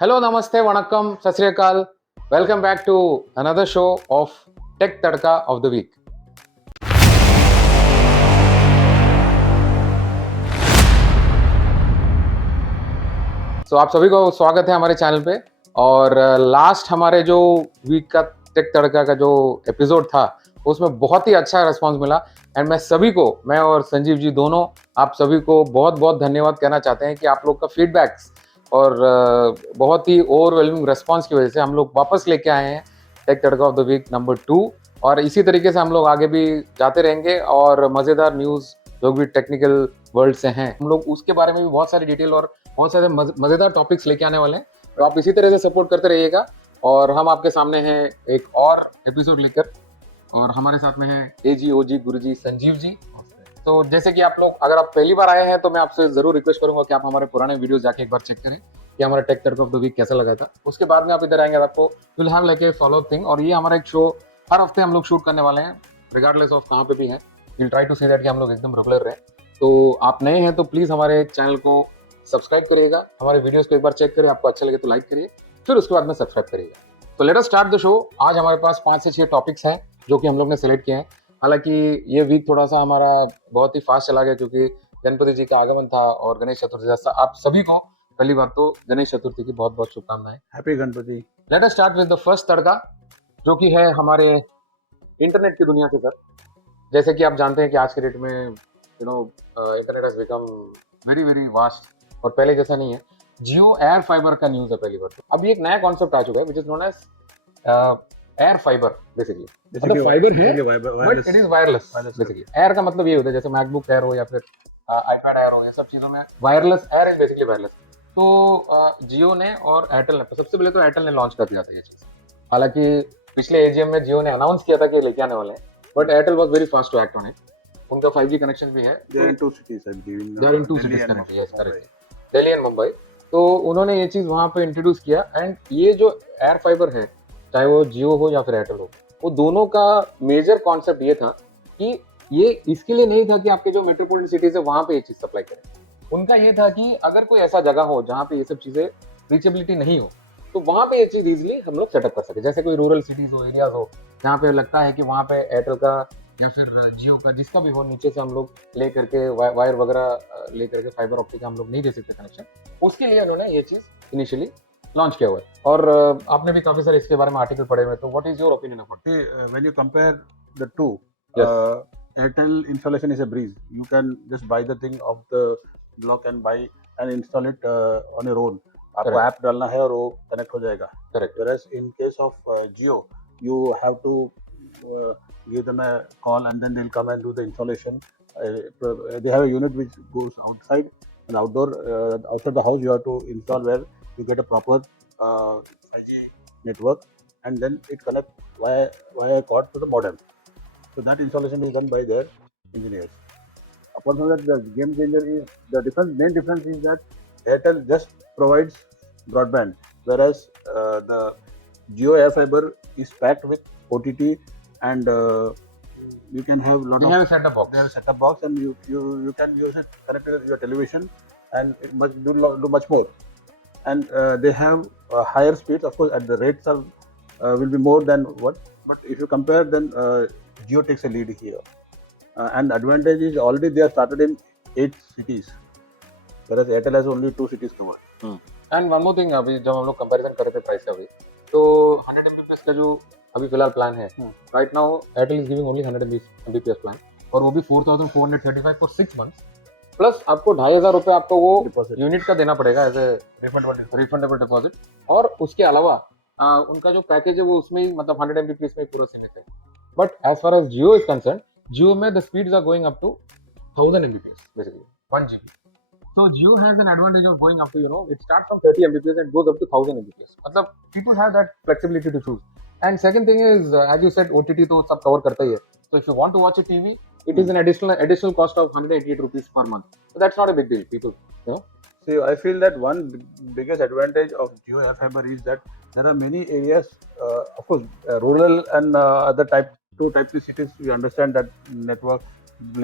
Hello, Namaste, Vanakkam, Sat Sri Akal. Welcome back to another show of Tech Tadka of the Week. So, आप सभी को स्वागत है हमारे चैनल पे। और लास्ट हमारे जो वीक का टेक तड़का का जो एपिसोड था उसमें बहुत ही अच्छा रिस्पांस मिला। एंड मैं और संजीव जी दोनों आप सभी को बहुत बहुत धन्यवाद कहना चाहते हैं कि आप लोग का फीडबैक्स और बहुत ही ओवरवेलमिंग रिस्पांस की वजह से हम लोग वापस लेके आए हैं tech tadka of the week number 2। और इसी तरीके से हम लोग आगे भी जाते रहेंगे और मज़ेदार न्यूज़ जो भी टेक्निकल वर्ल्ड से हैं हम लोग उसके बारे में भी बहुत सारी डिटेल और बहुत सारे मज़ेदार टॉपिक्स लेके आने वाले हैं। तो आप इसी तरह से सपोर्ट करते रहिएगा। और हम आपके सामने हैं एक और एपिसोड लेकर, और हमारे साथ में हैं एजी ओजी गुरुजी संजीव जी। तो जैसे कि आप लोग अगर आप पहली बार आए हैं तो मैं आपसे जरूर रिक्वेस्ट करूंगा कि आप हमारे पुराने वीडियोस जाके एक बार चेक करें कि हमारा tech tadka of the week कैसा लगा था। उसके बाद में आप इधर आएंगे आपको will have like a follow thing. और ये हमारा एक शो हर हफ्ते हम लोग शूट करने वाले हैं रिगार्डलेस ऑफ कहाँ पे भी है। Will try to see that कि हम लोग एकदम रेगुलर रहे। तो आप नए हैं तो प्लीज़ हमारे चैनल को सब्सक्राइब करिएगा, हमारे वीडियोस को एक बार चेक करिए, आपको अच्छा लगे तो लाइक करिए, फिर उसके बाद में सब्सक्राइब करिएगा। तो late us start the show. आज हमारे पास 5 से 6 टॉपिक्स हैं जो कि हम लोग ने सेलेक्ट किए हैं। हालांकि ये वीक थोड़ा सा हमारा बहुत ही फास्ट चला गया क्योंकि गणपति जी का आगमन था और गणेश चतुर्थी जैसा। आप सभी को पहली बात तो गणेश चतुर्थी की बहुत बहुत शुभकामनाएं। Happy Ganpati. Let us start with the first tadka जो कि है हमारे इंटरनेट की दुनिया से। सर, जैसे कि आप जानते हैं कि आज के डेट में internet has become very very vast और पहले जैसा नहीं है। जियो एयर फाइबर का न्यूज है पहली बार। अब ये एक नया कॉन्सेप्ट आ चुका है which is known as air fiber. Basically मतलब फाइबर है but it is wireless. Basically air का मतलब ये होता है जैसे मैकबुक एयर हो या फिर आईपैड एयर हो, ये सब चीजों में wireless air is basically wireless. तो जियो ने और एयरटेल ने, सबसे पहले तो एयरटेल ने लॉन्च कर दिया था ये चीज। हालांकि पिछले एजीएम में जियो ने अनाउंस किया था कि लेके आने वाले हैं, but Airtel was very fast to act on it. उनका 5G कनेक्शन भी है। They are in two cities, I believe. They are in two cities connected, yes, correct. Delhi and Mumbai. तो उन्होंने ये चीज वहां पे इंट्रोड्यूस किया। एंड ये जो एयर फाइबर है, चाहे वो जियो हो या फिर एयरटेल हो, वो दोनों का मेजर कॉन्सेप्ट ये था कि ये इसके लिए नहीं था कि आपके जो मेट्रोपॉलिटन सिटीज है वहां पे ये चीज सप्लाई करें। उनका ये था कि अगर कोई ऐसा जगह हो जहाँ पे ये सब चीजें रीचेबिलिटी नहीं हो तो वहां पे ये चीज इजिली हम लोग सेटअप कर सके। जैसे कोई रूरल सिटीज हो, एरियाज हो जहाँ पे लगता है कि वहां पे एयरटेल का या फिर जियो का जिसका भी हो, नीचे से हम लोग ले करके वायर वगैरह ले करके फाइबर ऑप्टिक हम लोग नहीं दे सकते कनेक्शन, उसके लिए उन्होंने ये चीज इनिशियली लॉन्च किया हुआ है। और आपने भी काफी सारे इसके बारे में आर्टिकल पढ़े हुए, तो what is your opinion about See, when you compare the two, Yes. Airtel installation is a breeze. You can just buy the thing off the block and buy and install it on your own. आपको app डालना है और वो connect हो जाएगा। Correct. Whereas in case of Jio, you have to give them a call and then they'll come and do the installation. They have a unit which goes outside and outdoor. Outside the house, you have to install where you get a proper 5G network, and then it connects via cord to the modem. So that installation is done by their engineers. Apart from that, the game changer is the main difference is that Airtel just provides broadband, whereas the Jio Air Fiber is packed with OTT and you can have lot You of have a setup box. they have a set-top box and you can use it connected to your television and it must do much more. And they have higher speeds. Of course, at the rates are will be more than what. But if you compare, then Jio takes a lead here. And advantage is already they are started in 8 cities, whereas Airtel has only 2 cities covered. And one more thing, अभी जब हम लोग comparison कर रहे थे price का भी, तो 100 Mbps का जो अभी फिलहाल प्लान है right now, Airtel is giving only 100 Mbps plan, और वो भी 4435 फॉर 6 मंथ्स, प्लस आपको 2500 रुपये आपको वो यूनिट का देना पड़ेगा एज ए रिफंडेबल डिपॉजिट। और उसके अलावा उनका जो पैकेज है वो उसमें ही मतलब 100 Mbps में पूरा सीमित है। But as far as Jio is concerned, Jio में the speeds are going up to 1000 Mbps basically 1 GB। So Jio has an advantage of going up to, it starts from 30 Mbps and goes up to 1000 Mbps. मतलब people have that flexibility to choose. And second thing is, as you said, OTT तो सब cover करता ही है. So if you want to watch a TV, it is an additional cost of 188 rupees per month. So that's not a big deal, people. See, I feel that one biggest advantage of Jio Air Fiber is that there are many areas, of course, rural and other type 2, type 3 cities. We understand that network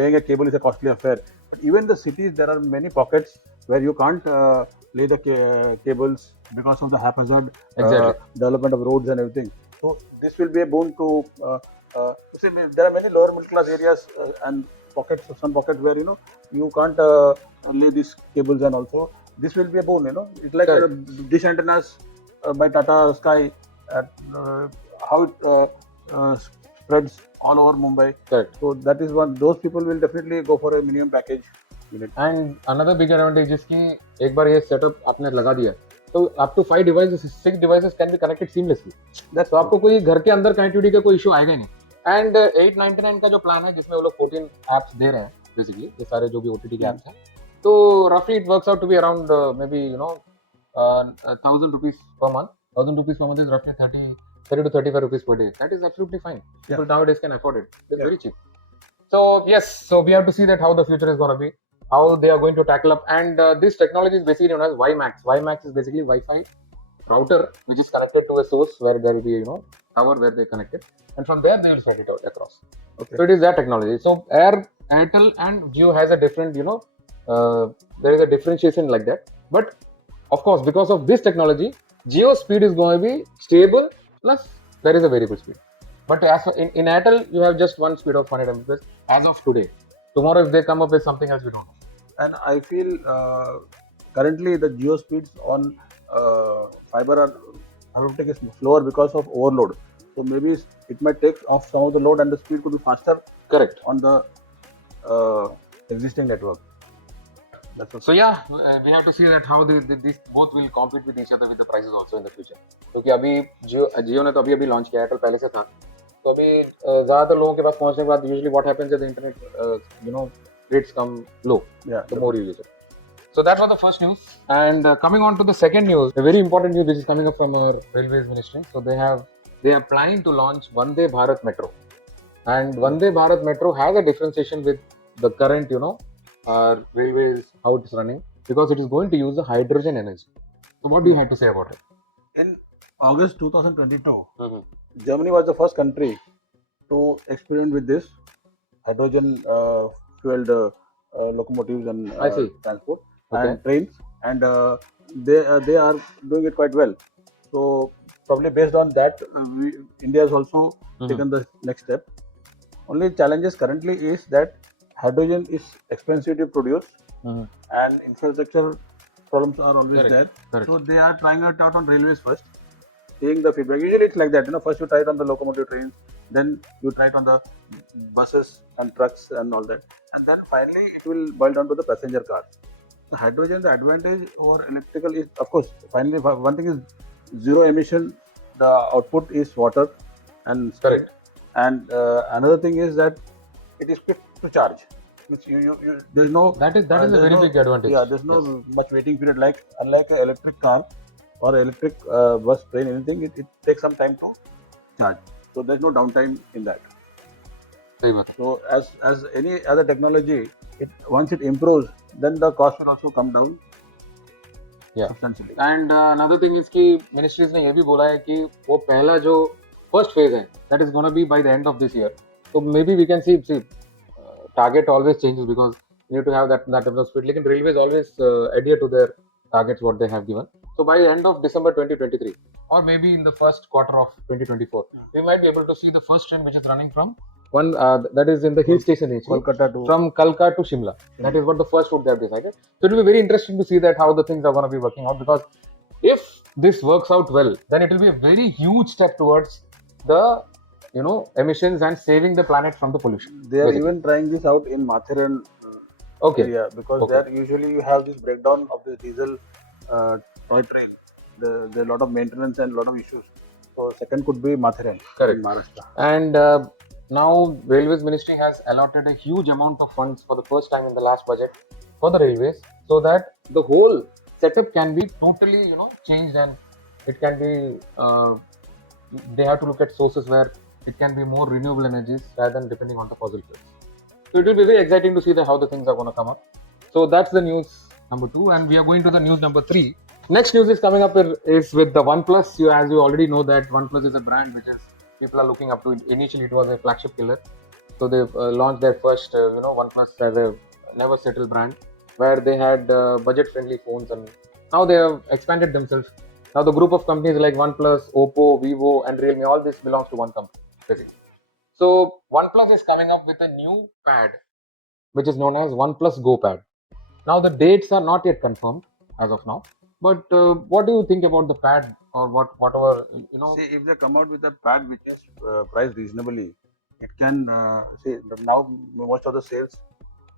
laying a cable is a costly affair. But even the cities, there are many pockets where you can't lay the cables because of the haphazard Exactly. development of roads and everything. So this will be a boon to. See, there are many lower middle class areas and pockets, some pockets where you can't lay these cables, and also this will be a boon. It's like dish antennas by Tata Sky. At, how it spreads all over Mumbai. Correct. So that is one. Those people will definitely go for a minimum package unit. And another big advantage is कि एक बार ये setup आपने लगा दिया तो up to 5 devices, 6 devices can be connected seamlessly. That's तो आपको कोई घर के अंदर कनेक्टिविटी का कोई इशू आएगा ही नहीं. And 899 का जो प्लान है जिसमें वो लोग 14 apps दे रहे हैं बेसिकली, ये सारे जो भी OTT के apps हैं, तो roughly it works out to be around maybe 1,000 rupees per month. 1,000 rupees per month is roughly 30 to 35 rupees per day. That is absolutely fine. People nowadays can afford it. It's very cheap. So yes, so we have to see that how the future is going to be, how they are going to tackle up. And this technology is basically known as WiMAX. WiMAX is basically Wi-Fi router which is connected to a source where there will be tower where they connect it, and from there they will send it out across. Okay. So it is that technology. So Airtel and Jio has a different there is a differentiation like that. But of course, because of this technology, Jio speed is going to be stable, plus there is a variable speed. But as in Airtel, you have just one speed of 100 Mbps as of today. Tomorrow, if they come up with something else, we don't know. And I feel currently the Jio speeds on fiber optic is slower because of overload. So maybe it might take off some of the load and the speed could be faster. Correct. On the existing network. So yeah, we have to see that how these both will compete with each other with the prices also in the future. क्योंकि अभी जियो ने तो अभी launch किया, Airtel पहले से था, तो अभी ज़्यादातर लोगों के पास पहुंचने के बाद usually what happens is the internet rates come low. Yeah. The more you use it. So that was the first news. And coming on to the second news, a very important news which is coming up from our Railways Ministry. So they are planning to launch Vande Bharat Metro, and Vande Bharat Metro has a differentiation with the current railways, how it is running, because it is going to use the hydrogen energy. So what do you have to say about it? In August 2022, Germany was the first country to experiment with this hydrogen fueled locomotives and transport and trains, and they are doing it quite well. So probably based on that, India has also taken the next step. Only challenges currently is that hydrogen is expensive to produce, and infrastructure problems are always there. Correct. So they are trying it out on railways first, seeing the feedback. Usually it's like that, first you try it on the locomotive trains, then you try it on the buses and trucks and all that, and then finally it will boil down to the passenger cars. So hydrogen, the advantage over electrical is, of course, finally one thing is zero emission. The output is water and correct. And another thing is that it is quick to charge. Which there's no that is a very big advantage. Yeah, there's no much waiting period unlike an electric car or electric bus, train, anything. It takes some time to charge. So there's no downtime in that. So as any other technology, once it improves, then the cost will also come down. Yeah. Substantially. And another thing is कि ministries ने ये भी बोला है कि वो पहला जो first phase है, that is going to be by the end of this year. So maybe we can see target always changes because you need to have that type of speed. Lekin railways always adhere to their targets what they have given. So by the end of December 2023 or maybe in the first quarter of 2024, we might be able to see the first train which is running from that is in the hill station from Kalka to Shimla. That is what the first route they have decided. So it will be very interesting to see that how the things are going to be working out, because if this works out well, then it will be a very huge step towards the emissions and saving the planet from the pollution. They are even trying this out in Mathiran area, because there usually you have this breakdown of the diesel toy train. There are a lot of maintenance and a lot of issues. So second could be Mathiran in Maharashtra. And now Railways Ministry has allotted a huge amount of funds for the first time in the last budget for the railways, so that the whole setup can be totally changed, and it can be they have to look at sources where it can be more renewable energies rather than depending on the fossil fuels. So it will be very exciting to see how the things are going to come up. So that's the news number 2, and we are going to the news number 3. Next news is coming up is with the OnePlus. As you already know that OnePlus is a brand which is people are looking up to. Initially it was a flagship killer, so they've launched their first OnePlus as a never settle brand, where they had budget friendly phones and Now they have expanded themselves. Now the group of companies like OnePlus, Oppo, Vivo, and Realme, all this belongs to one company, basically. So OnePlus is coming up with a new pad, which is known as OnePlus Go Pad. Now the dates are not yet confirmed as of now. But what do you think about the pad, or whatever you know? See, if they come out with a pad which is priced reasonably, it can see now most of the sales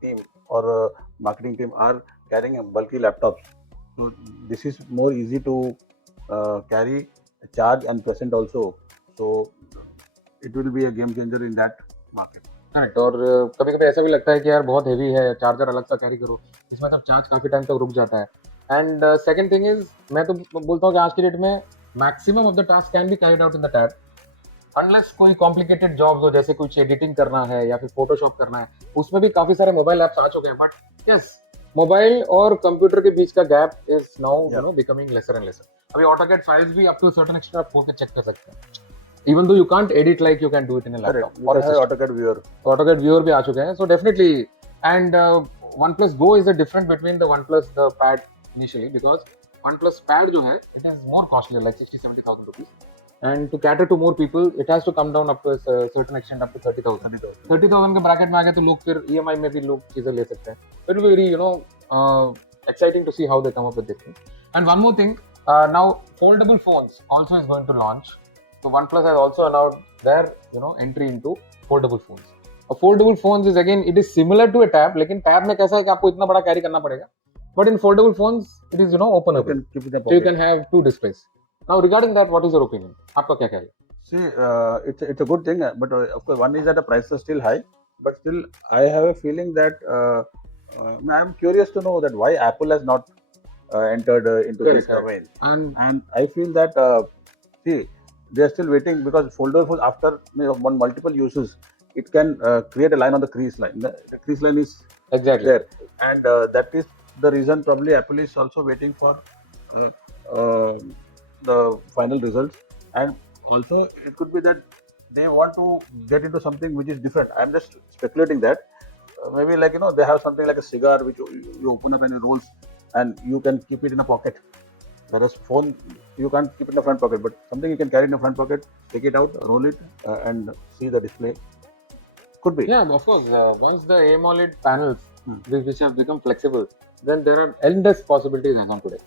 team or marketing team are carrying a bulky laptops. So this is more easy to carry, charge and present also. So it will be a game changer in that market. Correct. और कभी कभी ऐसा भी लगता है कि यार बहुत हेवी है, चार्जर अलग सा कैरी करो, इसमें सब चार्ज काफी टाइम तक रुक जाता है. एंड सेकंड थिंग इज, मैं तो बोलता हूँ कि आज की डेट में maximum of the task can be carried out in the tab, unless कोई कॉम्प्लिकेटेड जॉब्स हो, जैसे कुछ एडिटिंग करना है या फिर फोटोशॉप करना है, उसमें भी काफी सारे मोबाइल ऐप्स आ चुके हैं. बट यस, मोबाइल और कंप्यूटर के बीच का gap is now becoming lesser and lesser. अभी ऑटोकैड फाइल्स भी अप टू सर्टेन एक्सटेंट आप खोल के चेक कर सकते हैं, even though you can't edit like you can do it in a laptop. Or AutoCAD viewer. तो AutoCAD viewer भी आ चुके हैं. So definitely, and OnePlus Go is the difference between the OnePlus the pad initially, because OnePlus pad जो है, it is more costly, like 60,000-70,000 rupees, and to cater to more people it has to come down up to a certain extent, up to 30,000. 30,000 के bracket में आ गए तो लोग फिर EMI में भी लोग चीजें ले सकते हैं. It will be very exciting to see how they come up with this thing. And one more thing, now foldable phones also is going to launch. So OnePlus has also announced their entry into foldable phones. A foldable phones is again, it is similar to a tab, लेकिन tab में कैसा है कि आपको इतना बड़ा carry करना पड़ेगा. But in foldable phones, it is openable. So you can have two displays. Now regarding that, what is your opinion? आपका क्या ख्याल है? See, it's a good thing, but of course one is that the price is still high, but still I have a feeling that I am curious to know that why Apple has not entered into this domain. And I feel that see, they are still waiting, because foldable phones, after multiple uses, it can create a line on the crease line. The crease line is exactly there, and that is the reason probably Apple is also waiting for the final results. And also it could be that they want to get into something which is different. I'm just speculating that maybe like they have something like a cigar which you open up and it rolls, and you can keep it in a pocket. Whereas phone, you can't keep it in the front pocket, but something you can carry in the front pocket, take it out, roll it, and see the display. Could be. Yeah, of course. Once the AMOLED panels, which have become flexible, then there are endless possibilities as on today.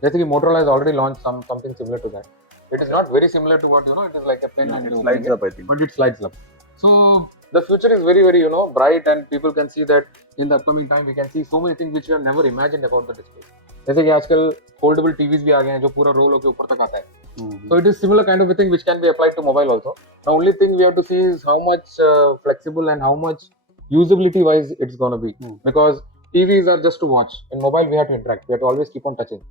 Basically, Motorola has already launched something similar to that. It is not very similar to what it is like a pen, and it slides up, I think. But it slides up. So the future is very, very bright, and people can see that in the upcoming time we can see so many things which we have never imagined about the display. जैसे कि आजकल foldable TVs भी आ गए हैं जो पूरा role होकर ऊपर तक आता है. So it is similar kind of a thing which can be applied to mobile also. The only thing we have to see is how much flexible and how much usability wise it's going to be. Because TVs are just to watch. In mobile we have to interact. We have to always keep on touching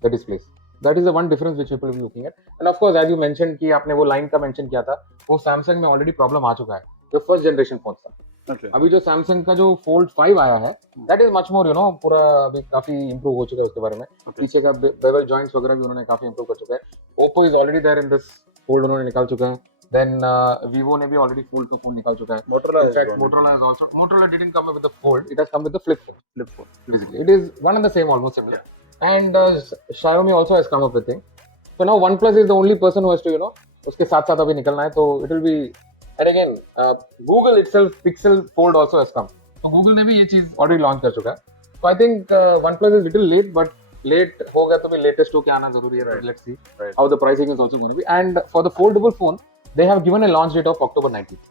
the displays. That is the one difference which people will be looking at. And of course, as you mentioned कि आपने वो line का mention किया था, वो Samsung में already problem आ चुका है. जो first generation phones था. Okay. अभी जो Samsung का जो Fold 5 आया है, that is much more पूरा अभी काफी improve हो चुका है उसके बारे में. पीछे का bevel joints वगैरह भी उन्होंने काफी improve कर चुका है. Oppo is already there in this Fold, उन्होंने निकाल चुका है. Then Vivo ने भी already Fold का phone निकाल चुका है. Motorola didn't come up with the Fold, it has come with the flip phone. Basically, it is one and the same, almost similar. And Xiaomi also has come up with thing. So now OnePlus is the only person who has to उसके साथ साथ अभी निकलना है. So it will be, and again Google itself Pixel Fold also has come. So Google ने भी ये चीज already launch कर चुका है. So I think OnePlus is little late, but late होगा तो भी latest होके आना जरूरी है. Let's see how the pricing is also going to be. And for the foldable phone, they have given a launch date of October 19th.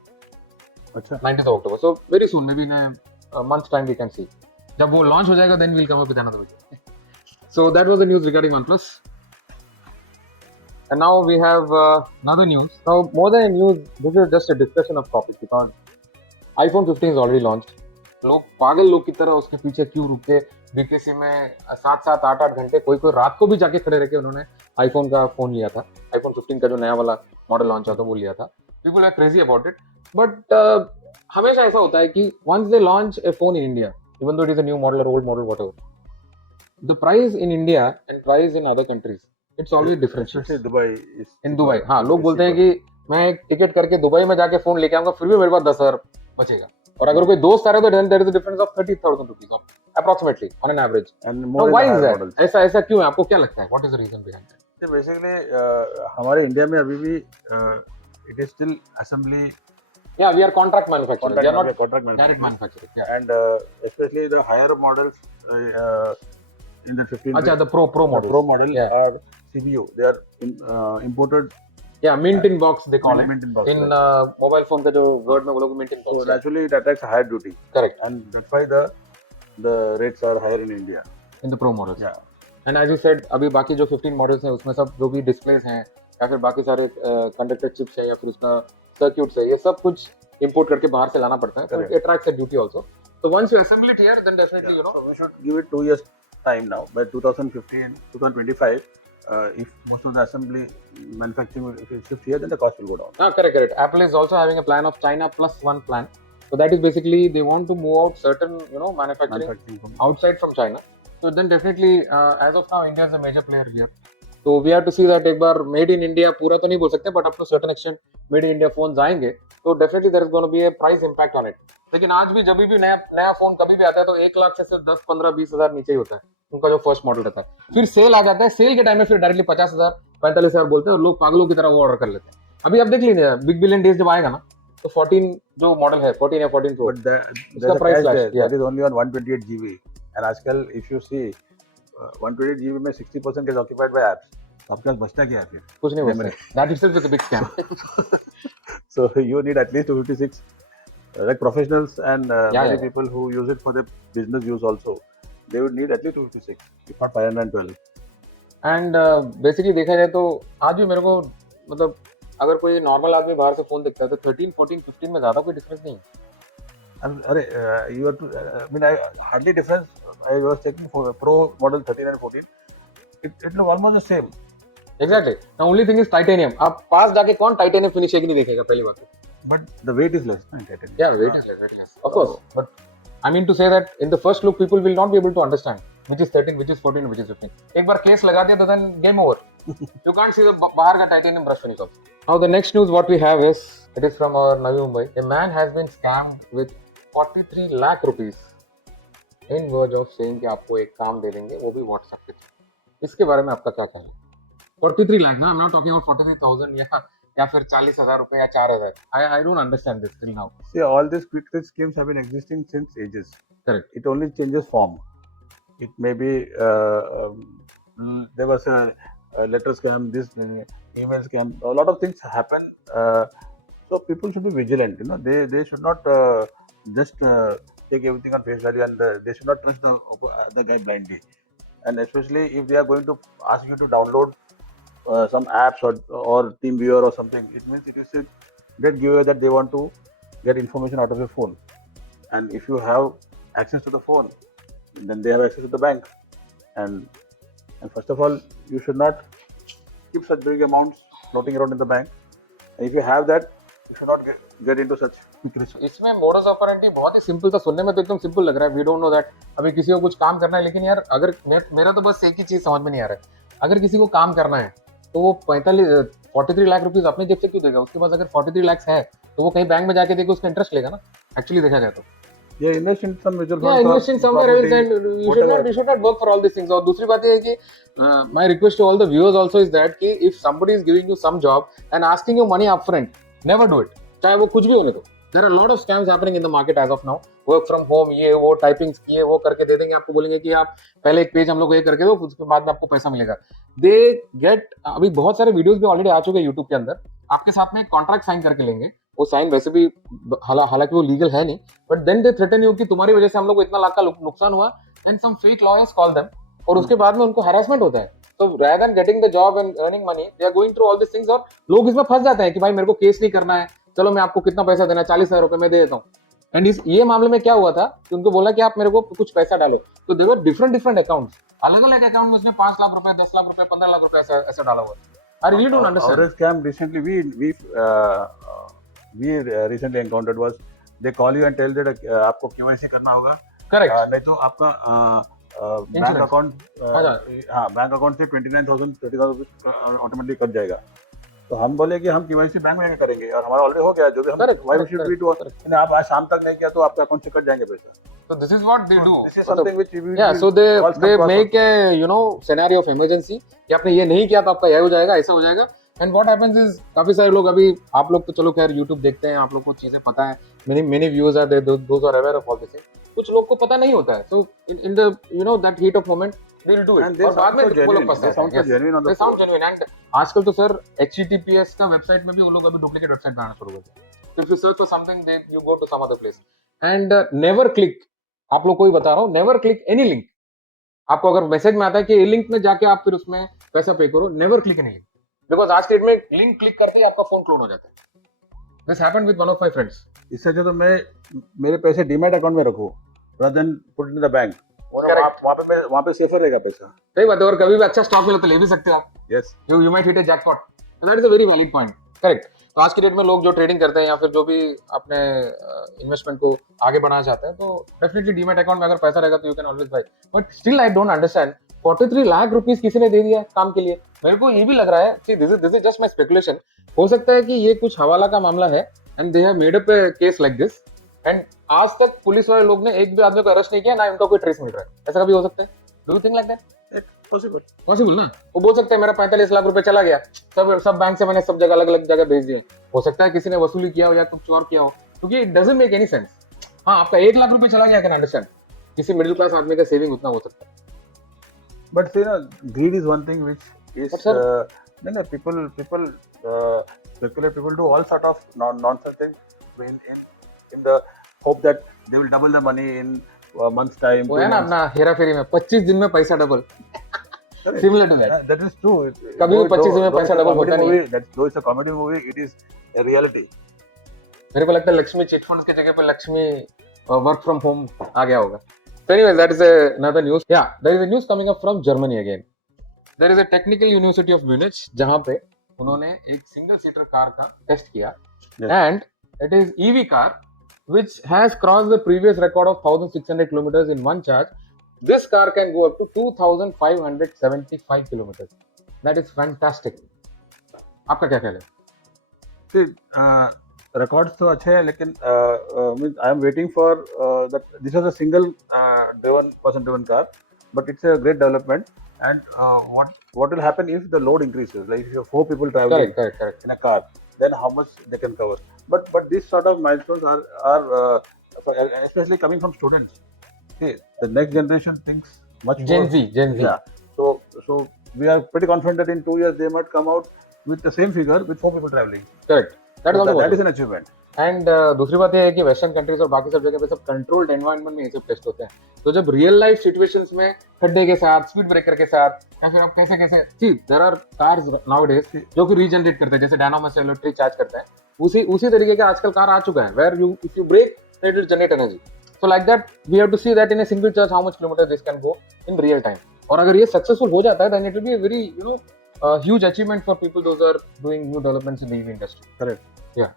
अच्छा, 19th of October. So very soon, maybe in a month's time we can see. जब वो launch हो जाएगा, then we'll come up with another video. So that was the news regarding OnePlus. And now we have another news. Now, more than a news, this is just a discussion of topics, because iPhone 15 is already launched. लोग पागल लोग की तरह उसके पीछे क्यों रुक के बीकेसी में 7-7, 8-8 घंटे, कोई रात को भी जाके खड़े रह के उन्होंने आईफोन का फोन लिया था. iPhone 15 का जो नया वाला मॉडल लॉन्च हुआ था वो लिया था. People are crazy about it. But हमेशा ऐसा होता है कि once they launch a phone in India, even though it is a new model or old model, whatever, the price in India and price in other countries, it's always different. In Dubai, हाँ, लोग बोलते हैं कि मैं ticket करके Dubai में जाके phone लेके आऊंगा फिर भी मेरे पास 10,000 बचेगा. और अगर कोई दोस्त आ रहा है तो then there is a difference of 30,000 rupees of approximately on an average. and Now more in why the is higher that? models. ऐसा क्यों है? आपको क्या लगता है? What is the reason behind that? So basically हमारे इंडिया में अभी भी it is still assembly. Yeah, we are contract manufacturing. We are not contract direct manufacturing. manufacturing. Yeah. And especially the higher models in the 15. अच्छा, the pro model. Pro model Yeah. are CBO. They are imported. Yeah, mint in box they call it. Mint in box. In mobile phone का जो word में वो लोग mint in box. So naturally it attracts higher duty. Correct. And that's why the rates are higher in India. In the pro models. Yeah. And as you said, अभी बाकी जो 15 models हैं उसमें सब जो भी डिस्प्लेस हैं या फिर बाकी सारे कंडक्टर चिप्स हैं या फिर उसका सर्क्यूट्स है, ये सब कुछ इंपोर्ट करके बाहर से लाना पड़ता है. So it attracts a duty also. So once you assemble it here, then definitely you know. So we should give it 2 years time now. By 2015, 2025, if most of the assembly manufacturing if it shift here, then the cost will go down. Correct. Apple is also having a plan of China plus one plan. So that is basically they want to move out certain manufacturing outside from China. So then definitely as of now India is a major player here. So we have to see that एक बार made in India पूरा तो नहीं बोल सकते, but up to certain extent made in India phones आएंगे, तो definitely there is going to be a price impact on it. लेकिन आज भी जब भी नया फोन कभी भी आता है तो 1 लाख से सिर्फ 10, 15, 20 हजार नीचे ही होता है उनका जो फर्स्ट मॉडल रहता है. फिर सेल आ जाता है, सेल के टाइम में फिर डायरेक्टली 50,000, 45,000 बोलते हैं और लोग पागलों की तरह वो ऑर्डर कर लेते हैं. अभी आप देख लीजिए बिग बिलियन डेज जब आएगा ना, तो 14 जो मॉडल है 14 या 14 प्रो, उसका price that is only on 128 GB. And आजकल if you see 128 GB में 60% is occupied by apps. आपके पास बचता क्या है फिर? कुछ नहीं बचता. That itself is a big scam. So you need at least 256. Like professionals and many people who use it for their business use also, they would need at least 256, if not 512. And basically देखा जाए तो आज भी मेरे को मतलब अगर कोई नॉर्मल आदमी बाहर से फोन देखता है तो 13, 14, 15 में ज्यादा कोई डिफरेंस नहीं है. अरे you have to I mean I hardly difference. I was checking for Pro model 13 and 14. It look almost the same. Exactly. The only thing is titanium. आप पास जाके कौन टाइटेनियम फिनिश है कि नहीं देखेगा पहली बात. But the weight is less. Titanium. Yeah, weight is less. Of course. But I mean to say that in the first look people will not be able to understand which is 13, which is 14, which is 15. एक बार case लगा दिया तो then game over. You can't see the बाहर का titanium brush finish also. Now the next news what we have is it is from our Navi Mumbai. A man has been scammed with 43 lakh rupees in verge of saying कि आपको एक काम दे देंगे वो भी WhatsApp के through. इसके बारे में आपका क्या कहना है? 43 लाख ना, I'm not talking about 43,000 या फिर 40,000 रुपए या 4,000. I don't understand this till now. See, all these quick rich schemes have been existing since ages. Correct. It only changes form. It may be there was a letter scam, this email scam. A lot of things happen. So people should be vigilant. You know, they should not just take everything on face value, and they should not trust the guy blindly. And especially if they are going to ask you to download some apps or TeamViewer or something, it means it is a great giveaway that they want to get information out of your phone. And if you have access to the phone, then they have access to the bank. And first of all, you should not keep such big amounts floating around in the bank. And if you have that, you should not get into such. इसमें modus operandi बहुत ही simple था, सुनने में तो एकदम simple लग रहा है. वी डोंट नो दैट अभी किसी को कुछ काम करना है, लेकिन यार अगर मेरा तो बस एक ही चीज समझ में नहीं आ रहा है. अगर किसी को काम करना है तो वो 43 लाख रुपीस अपने जेब से क्यों देगा? उसके पास अगर 43 लाख है तो वो कहीं बैंक में जाके देगा, उसका इंटरेस्ट लेगा ना. एक्चुअली देखा जाए तो invest in some mutual funds. invest in somewhere else, and you should not work for all these things. और दूसरी बात ये है कि my request to all the viewers also is that कि if somebody is giving you some job and asking you money upfront, never do it. चाहे वो कुछ भी होने दो. There are a lot of scams happening in the market as of now. Work from home, ये वो typings किए वो करके दे देंगे आपको, बोलेंगे कि आप पहले एक पेज हम लोग ये करके दो, उसके बाद में आपको पैसा मिलेगा. They get अभी बहुत सारे वीडियोस भी ऑलरेडी आ चुके हैं यूट्यूब के अंदर. आपके साथ में एक कॉन्ट्रैक्ट साइन करके लेंगे, वो साइन वैसे भी हालांकि वो लीगल है नहीं, but then they threaten you कि तुम्हारी वजह से हम लोग को इतना लाख का नुकसान हुआ. Then some fake lawyers call them और उसके बाद में उनको हैरेसमेंट होता है. तो rather than getting the job and earning money, they are going through all these things और लोग इसमें फंस जाते हैं कि भाई मेरे को केस नहीं करना है, चलो मैं आपको कितना पैसा देना है, 40,000 रुपए मैं दे देता हूँ. एंड ये मामले में क्या हुआ था कि उनको बोला कि आप मेरे को कुछ पैसा डालो, तो देवर डिफरेंट अकाउंट्स, अलग अलग अकाउंट में उसने 5 लाख रुपए, 10 लाख रुपए, 15 लाख रुपए ऐसा डाला हुआ. I really don't understand. Our scam recently we recently encountered was they call you and tell that आपको KYC करना होगा. Correct. नहीं तो आपका बैंक अकाउंट बैंक अकाउंट से 29,000 30,000 रुपीज ऑटोमेटिक कट जाएगा. तो हम बोले कि हम केवाईसी बैंक में करेंगे और हमारा ऑलरेडी हो गया, जो भी हम why we should do it, आप आज शाम तक नहीं किया तो आपके अकाउंट से कट जाएंगे पैसा. So this is what they do. This is something which we Yeah, so they make a scenario of emergency कि आपने ये नहीं किया तो आपका यह हो जाएगा, ऐसा हो जाएगा. And what happens is काफी सारे लोग, अभी आप लोग तो चलो खैर YouTube देखते हैं, आप लोग को चीजें पता है, many viewers are there, those are aware of all this thing. कुछ लोग को पता नहीं होता है, so in the that heat of moment they'll do it. और बाद में वो लोग फंसते हैं. They sound genuine. And आजकल तो सर HTTPS का वेबसाइट में भी वो लोग अभी डुप्लीकेट वेबसाइट बनाना शुरू करते हैं. If you search for something, then you go to some other place. And never click. आप लोग को ही बता रहा हूँ, नेवर क्लिक एनी लिंक. आपको अगर मैसेज में आता है कि ये लिंक में जाके आप फिर उसमें पैसा पे करो, never click any link, because आज के डेट में लिंक क्लिक करते ही आपका फोन क्लोन हो जाता है. This happened with one of my friends. इससे अच्छा तो मैं मेरे पैसे डीमैट अकाउंट में रखूं rather than put it in the bank. वहाँ पे सेफर रहेगा पैसा. सही बात है. और कभी भी अच्छा स्टॉक मिले तो ले भी सकते हो आप. Yes, you might hit a jackpot. That is a very valid point. Correct. तो आज की डेट में लोग जो ट्रेडिंग करते हैं या फिर जो भी अपने इन्वेस्टमेंट को आगे बढ़ाना चाहते हैं, तो डेफिनेटली डीमैट अकाउंट में अगर पैसा रहेगा तो you can always buy. But still I don't understand 43 lakh rupees किसी ने दे दिया काम के लिए. मेरे को ये भी लग रहा है कि this is just my speculation. हो सकता है कि ये कुछ हवाला का मामला है and they have made up a case like this. And आज तक पुलिस वाले लोग ने एक भी आदमी को अरेस्ट नहीं किया, ना उनका कोई ट्रेस मिल रहा है. ऐसा कभी हो सकता है? Do you think like that? Possible ना. वो बोल सकते हैं मेरा 45 लाख रुपए चला गया, सब बैंक से मैंने सब जगह अलग अलग जगह भेज दिया. हो सकता है किसी ने वसूली किया हो या कुछ और किया हो, क्योंकि it doesn't make any sense. हाँ, आपका 1 लाख रुपए चला गया, कैन अंडरस्टैंड. किसी मिडिल क्लास आदमी का सेविंग उतना हो सकता है. बट सी ना, grid is one thing which is no people speculate, people do all sort of nonsense things in the hope that they will double the money in a month's time. वो है ना अपना हेरा फेरी में 25 दिन में पैसा double. Similar to that. That is true. कभी भी 25 दिन में पैसा डबल होता नहीं है. Though it's a comedy movie, it is a reality. मेरे को लगता है लक्ष्मी चिट फंड्स के जगह पर लक्ष्मी वर्क फ्रॉम होम आ गया होगा. So anyway, that is another news. Yeah, there is a news coming up from Germany again. There is a technical university of Munich जहाँ पे उन्होंने एक सिंगल सीटर कार का टेस्ट किया. And it is EV car which has crossed the previous record of 1600 kilometers in one charge. This car can go up to 2575 kilometers. That is fantastic. आपका क्या ख्याल है? See, records तो अच्छे हैं, लेकिन I am waiting for that. This was a single person driven car, but it's a great development. And what will happen if the load increases? Like if you have 4 people traveling correct. in a car, then how much they can cover? But this sort of milestones are especially coming from students. See, the next generation thinks much Gen more. Z. Yeah. So we are pretty confident that in 2 years they might come out with the same figure with 4 people traveling. Correct. That is an achievement. And दूसरी बात यह है कि western countries और बाकी सब जगह पे सब कंट्रोल्ड एनवायरनमेंट में ये सब टेस्ट होते हैं. तो जब रियल लाइफ सिचुएशंस में खड्डे के साथ, स्पीड ब्रेकर के साथ, या फिर आप कैसे सी देयर आर कार्स नाउअडेज जो कि रीजनरेट करते हैं, जैसे डायनामो से इलेक्ट्रिक चार्ज करते हैं, उसी तरीके का आजकल कार आ चुका है, where you if you brake it will generate energy. So like that we have to see that in a single charge how much kilometre this can go in real time. और अगर ये successful हो जाता है then it will be a very huge achievement for people those are doing new developments in the EV industry. Correct. Yeah.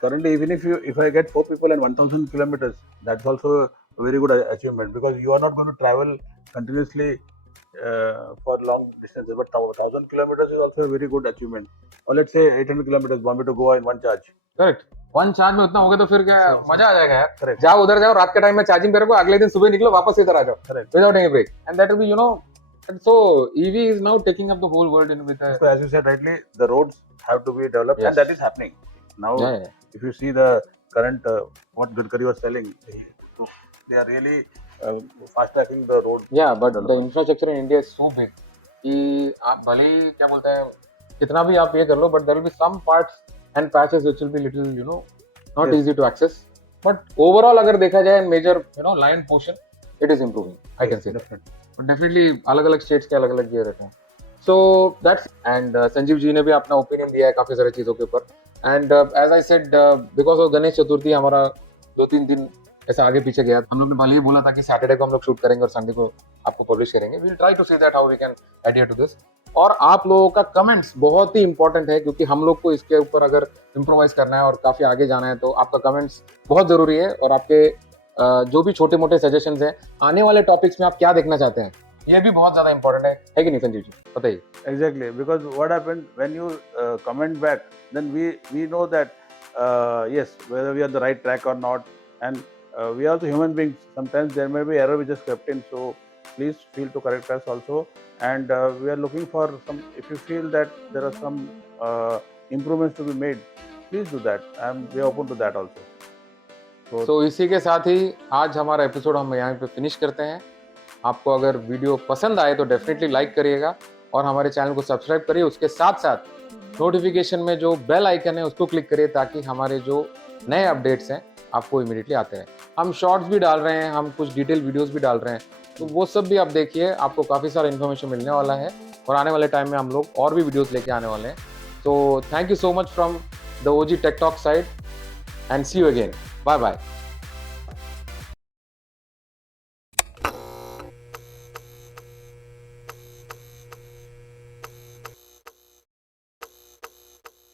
Currently, even if I get 4 people and 1,000 kilometers, that's also a very good achievement, because you are not going to travel continuously for long distances. But 1,000 kilometers is also a very good achievement. Or let's say 800 kilometers, Bombay to Goa in one charge. Correct. One charge में उतना हो गया तो फिर क्या मजा आ जाएगा यार. जाओ उधर जाओ, रात के टाइम में चार्जिंग करो, अगले दिन सुबह निकलो, वापस इधर आ जाओ without any break. And that will be and so EV is now taking up the whole world in with So as you said rightly, the roads have to be developed, and that is happening now. If you see the current what Gadkari was selling, they are really fast tracking the road. Yeah, but the infrastructure in India is so big कि आप भले ही क्या बोलते हैं कितना भी आप ये कर लो, but there will be some parts and patches which will be little not easy to access. But overall अगर देखा जाए major lion portion, it is improving. I can say that. But definitely अलग अलग स्टेट्स के अलग अलग ये रहते हैं. So that's and Sanjeev ji ने भी अपना ओपिनियन दिया है काफी सारी चीजों के ऊपर. And as I said, because of Ganesh Chaturthi हमारा 2-3 दिन ऐसा आगे पीछे गया. हम लोग ने भले ही बोला था कि सैटरडे को हम लोग शूट करेंगे और संडे को आपको पब्लिश करेंगे. We will try to see that how we can adhere to this. और आप लोगों का कमेंट्स बहुत ही इंपॉर्टेंट है, क्योंकि हम लोग को इसके ऊपर अगर इम्प्रोवाइज करना है और काफी आगे जाना है, तो आपका कमेंट्स बहुत जरूरी है. और आपके जो भी छोटे मोटे सजेशंस हैं, आने वाले टॉपिक्स में आप क्या देखना चाहते हैं, ये भी बहुत ज्यादा इंपॉर्टेंट है कि नहीं संजीव जी, बताइए। Exactly, because what happened when you comment back, then we know that yes, whether we are the right track or not, and we are also human beings. Sometimes there may be error which is crept in, so please feel to correct us also. And we are looking for some. If you feel that there are some improvements to be made, please do that. We are open to that also. तो इसी के साथ ही आज हमारा episode हम यहाँ पे finish करते हैं। आपको अगर वीडियो पसंद आए तो डेफिनेटली लाइक करिएगा और हमारे चैनल को सब्सक्राइब करिए। उसके साथ साथ नोटिफिकेशन में जो बेल आइकन है उसको क्लिक करिए ताकि हमारे जो नए अपडेट्स हैं आपको इमीडिएटली आते हैं। हम शॉर्ट्स भी डाल रहे हैं, हम कुछ डिटेल वीडियोस भी डाल रहे हैं, तो वो सब भी आप देखिए, आपको काफ़ी सारा इन्फॉर्मेशन मिलने वाला है और आने वाले टाइम में हम लोग और भी वीडियोस लेके आने वाले हैं। तो thank you so much from the OG tech talk side and see you again. Bye bye.